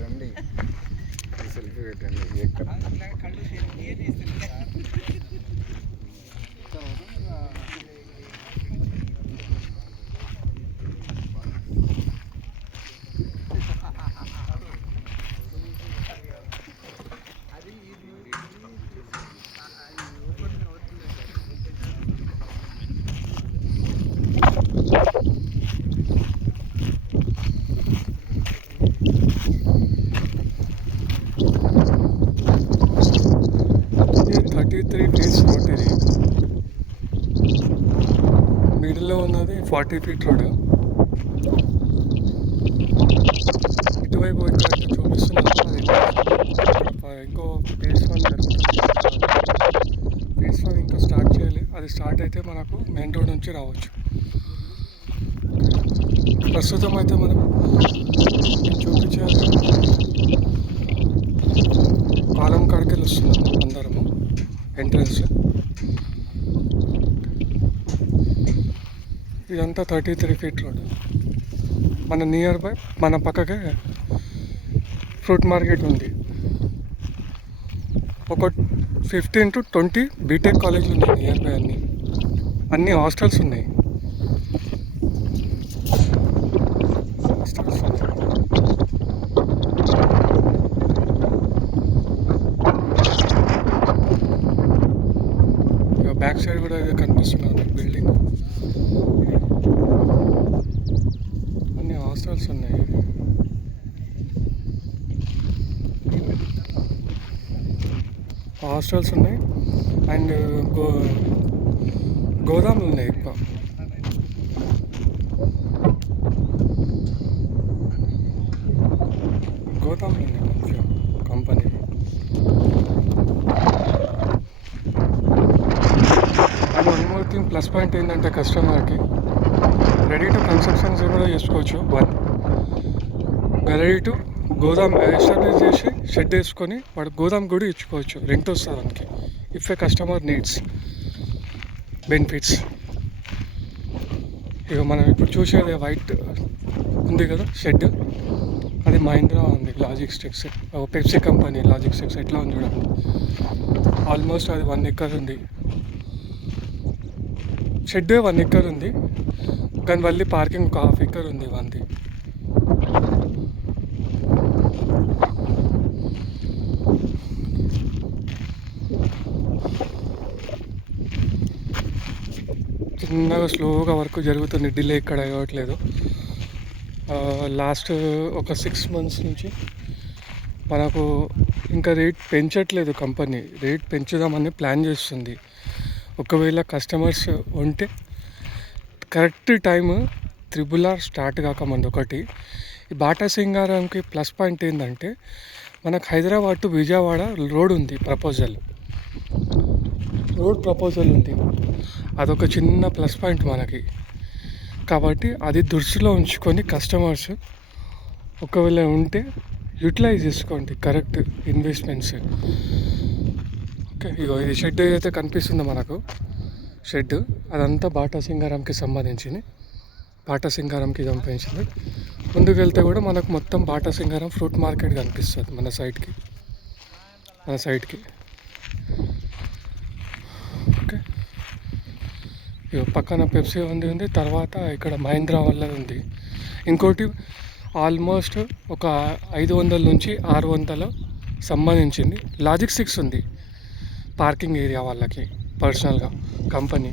రండి సెల్ఫీ పెట్టండి ఎక్కడ మిడిల్లో ఉన్నది 40 ఫీట్ రోడ్. ఇటువైపు ఇక్కడ చూపిస్తున్నాను అది ఇంకో ఫేజ్ 1 జరుగుతుంది. ఫేజ్ 1 ఇంకా స్టార్ట్ చేయాలి. అది స్టార్ట్ అయితే మనకు మెయిన్ రోడ్ నుంచి రావచ్చు. ప్రస్తుతం అయితే మనం చూపించే కాలం కాడికి వస్తున్నాము అందరము ఎంట్రన్స్. ఇదంతా 33 ఫీట్ రోడ్. మన నియర్ బై మన పక్కకే ఫ్రూట్ మార్కెట్ ఉంది. ఒక 15 to 20 బీటెక్ కాలేజీలు ఉన్నాయి నియర్ బై. అన్ని హాస్టల్స్ ఉన్నాయి. బ్యాక్ సైడ్ కూడా కనిపిస్తున్నారు బిల్డింగ్. అన్ని హాస్టల్స్ ఉన్నాయి. హాస్టల్స్ ఉన్నాయి అండ్ గోదాములు ఉన్నాయి. ఎక్కువ గోదాములు ఉన్నాయి మంచిగా company. And one more thing plus point ఏంటంటే కస్టమర్కి రెడీ టు కన్స్ట్రక్షన్స్ కూడా చేసుకోవచ్చు. రెడీ టు గోదాం ఎస్టాబ్లిష్ చేసి షెడ్ వేసుకొని వాడు గోదాం కూడా ఇచ్చుకోవచ్చు. రెంట్ వస్తుంది దానికి if A customer needs benefits. ఇక మనం ఇప్పుడు చూసేది వైట్ ఉంది కదా షెడ్, అది మహీంద్రా ఉంది. లాజిస్టిక్స్ పెప్సీ కంపెనీ లాజిస్టిక్స్ ఎట్లా ఉంది చూడండి. ఆల్మోస్ట్ అది 1 acre ఉంది. షెడ్ 1 acre ఉంది కానీ మళ్ళీ పార్కింగ్ ఒక 1/2 acre ఉంది. వంది చిన్నగా స్లోగా వర్క్ జరుగుతుంది. డిలే ఇక్కడ అవ్వట్లేదు. లాస్ట్ ఒక 6 months నుంచి మనకు ఇంకా రేట్ పెంచట్లేదు. కంపెనీ రేట్ పెంచుదామని ప్లాన్ చేస్తుంది. ఒకవేళ కస్టమర్స్ ఉంటే కరెక్ట్ టైము 3R స్టార్ట్ కాకముందు ఒకటి. ఈ బాటా సింగారంకి ప్లస్ పాయింట్ ఏంటంటే మనకు హైదరాబాద్ టు విజయవాడ రోడ్ ఉంది. రోడ్ ప్రపోజల్ ఉంది. అదొక చిన్న ప్లస్ పాయింట్ మనకి. కాబట్టి అది దృష్టిలో ఉంచుకొని కస్టమర్స్ ఒకవేళ ఉంటే యూటిలైజ్ చేసుకోండి కరెక్ట్ ఇన్వెస్ట్మెంట్స్. ఓకే, ఇగో ఇది షెడ్ ఏదైతే కనిపిస్తుందో మనకు షెడ్, అదంతా బాటా సింగారంకి సంబంధించింది. ముందుకు వెళ్తే కూడా మనకు మొత్తం బాటా సింగారం ఫ్రూట్ మార్కెట్ కనిపిస్తుంది మన సైడ్కి. ఓకే, పక్కన పెప్సీ ఉంది. తర్వాత ఇక్కడ మహీంద్రా వాళ్ళది ఉంది. ఇంకోటి ఆల్మోస్ట్ ఒక 500 నుంచి 600 సంబంధించింది లాజిస్టిక్స్ ఉంది. పార్కింగ్ ఏరియా వాళ్ళకి పర్సనల్గా కంపెనీ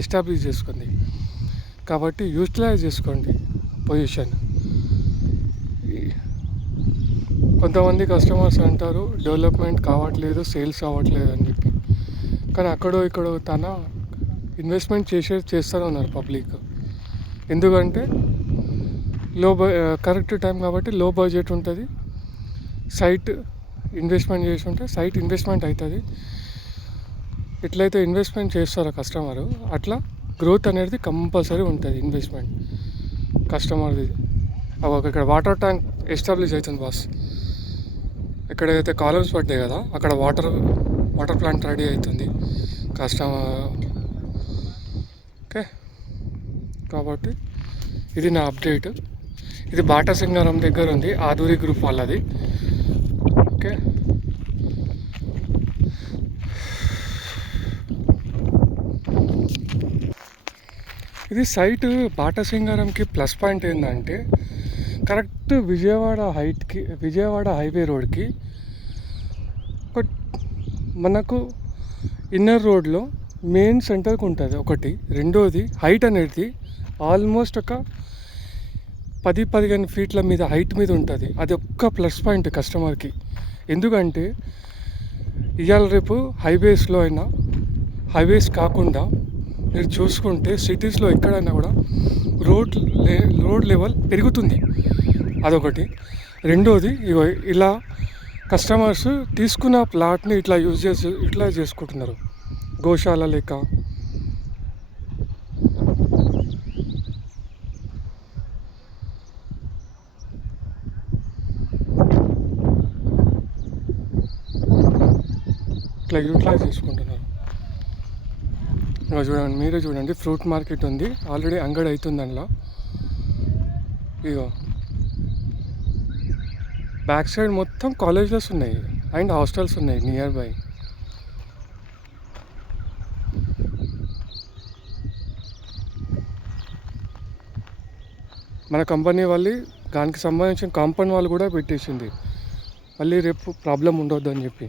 ఎస్టాబ్లిష్ చేసుకుంది. కాబట్టి యూటిలైజ్ చేసుకోండి పొజిషన్. కొంతమంది కస్టమర్స్ అంటారు డెవలప్మెంట్ కావట్లేదు, సేల్స్ అవ్వట్లేదు అని చెప్పి. కానీ అక్కడో ఇక్కడో తన ఇన్వెస్ట్మెంట్ చేస్తూనే ఉన్నారు పబ్లిక్. ఎందుకంటే కరెక్ట్ టైం కాబట్టి లో బడ్జెట్ ఉంటుంది. సైట్ ఇన్వెస్ట్మెంట్ చేసి ఉంటే సైట్ ఇన్వెస్ట్మెంట్ అవుతుంది. ఎట్లయితే ఇన్వెస్ట్మెంట్ చేస్తారో కస్టమరు అట్లా గ్రోత్ అనేది కంపల్సరీ ఉంటుంది ఇన్వెస్ట్మెంట్ కస్టమర్ది. ఇక్కడ వాటర్ ట్యాంక్ ఎస్టాబ్లిష్ అవుతుంది బాస్. ఎక్కడైతే కాలమ్స్ పడ్డాయి కదా అక్కడ వాటర్ ప్లాంట్ రెడీ అవుతుంది కస్టమర్. ఓకే, కాబట్టి ఇది నా అప్డేట్. ఇది బాటా సింగారం దగ్గర ఉంది, ఆదూరి గ్రూప్ వాళ్ళది. ఓకే, ఇది సైట్ బాటా సింగారంకి ప్లస్ పాయింట్ ఏంటంటే కరెక్ట్ విజయవాడ హైవే రోడ్కి ఒక మనకు ఇన్నర్ రోడ్లో మెయిన్ సెంటర్కి ఉంటుంది ఒకటి. రెండోది హైట్ అనేది ఆల్మోస్ట్ ఒక 10-15 ఫీట్ల మీద హైట్ మీద ఉంటుంది. అది ఒక్క ప్లస్ పాయింట్ కస్టమర్కి. ఎందుకంటే ఇవాళ రేపు హైవేస్ కాకుండా మీరు చూసుకుంటే సిటీస్లో ఎక్కడైనా కూడా రోడ్ లెవెల్ పెరుగుతుంది, అదొకటి. రెండోది ఇలా కస్టమర్స్ తీసుకున్న ప్లాట్ని ఇట్లా చేసుకుంటున్నారు, గోశాల లెక్క. ఇట్లా యూటిలైజ్ చేసుకుంటున్నారు. ఇంకా చూడండి, మీరే చూడండి, ఫ్రూట్ మార్కెట్ ఉంది, ఆల్రెడీ అంగడి అవుతుంది అందులో. ఇగో బ్యాక్ సైడ్ మొత్తం కాలేజెస్ ఉన్నాయి అండ్ హాస్టల్స్ ఉన్నాయి నియర్ బై. మన కంపెనీ వాళ్ళు దానికి సంబంధించిన కాంపౌండ్ వాళ్ళు కూడా పెట్టేసింది, మళ్ళీ రేపు ప్రాబ్లం ఉండొద్దు అని చెప్పి.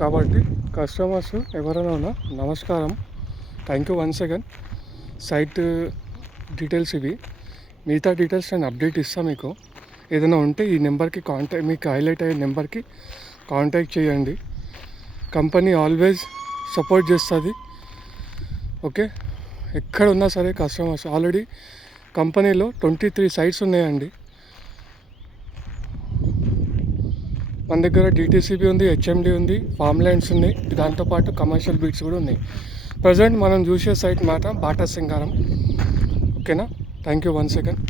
కాబట్టి కస్టమర్స్ ఎవరైనా ఉన్నా నమస్కారం, thank you once again. Site details ఇవి. మిగతా డీటెయిల్స్ నేను అప్డేట్ ఇస్తాను మీకు. ఏదైనా ఉంటే ఈ నెంబర్కి మీకు హైలైట్ అయ్యే నెంబర్కి కాంటాక్ట్ చేయండి. కంపెనీ ఆల్వేస్ సపోర్ట్ చేస్తుంది. ఓకే, ఎక్కడ ఉన్నా సరే కస్టమర్స్. ఆల్రెడీ కంపెనీలో 23 సైట్స్ ఉన్నాయండి. మన దగ్గర డిటీసీబీ ఉంది, హెచ్ఎండి ఉంది, ఫామ్ ల్యాండ్స్ ఉన్నాయి, దాంతోపాటు కమర్షియల్ బీట్స్ కూడా ఉన్నాయి. ప్రజెంట్ మనం చూసే సైట్ మాత్రం బాటా సింగారం. ఓకేనా, థ్యాంక్ యూ వన్స్ అగైన్.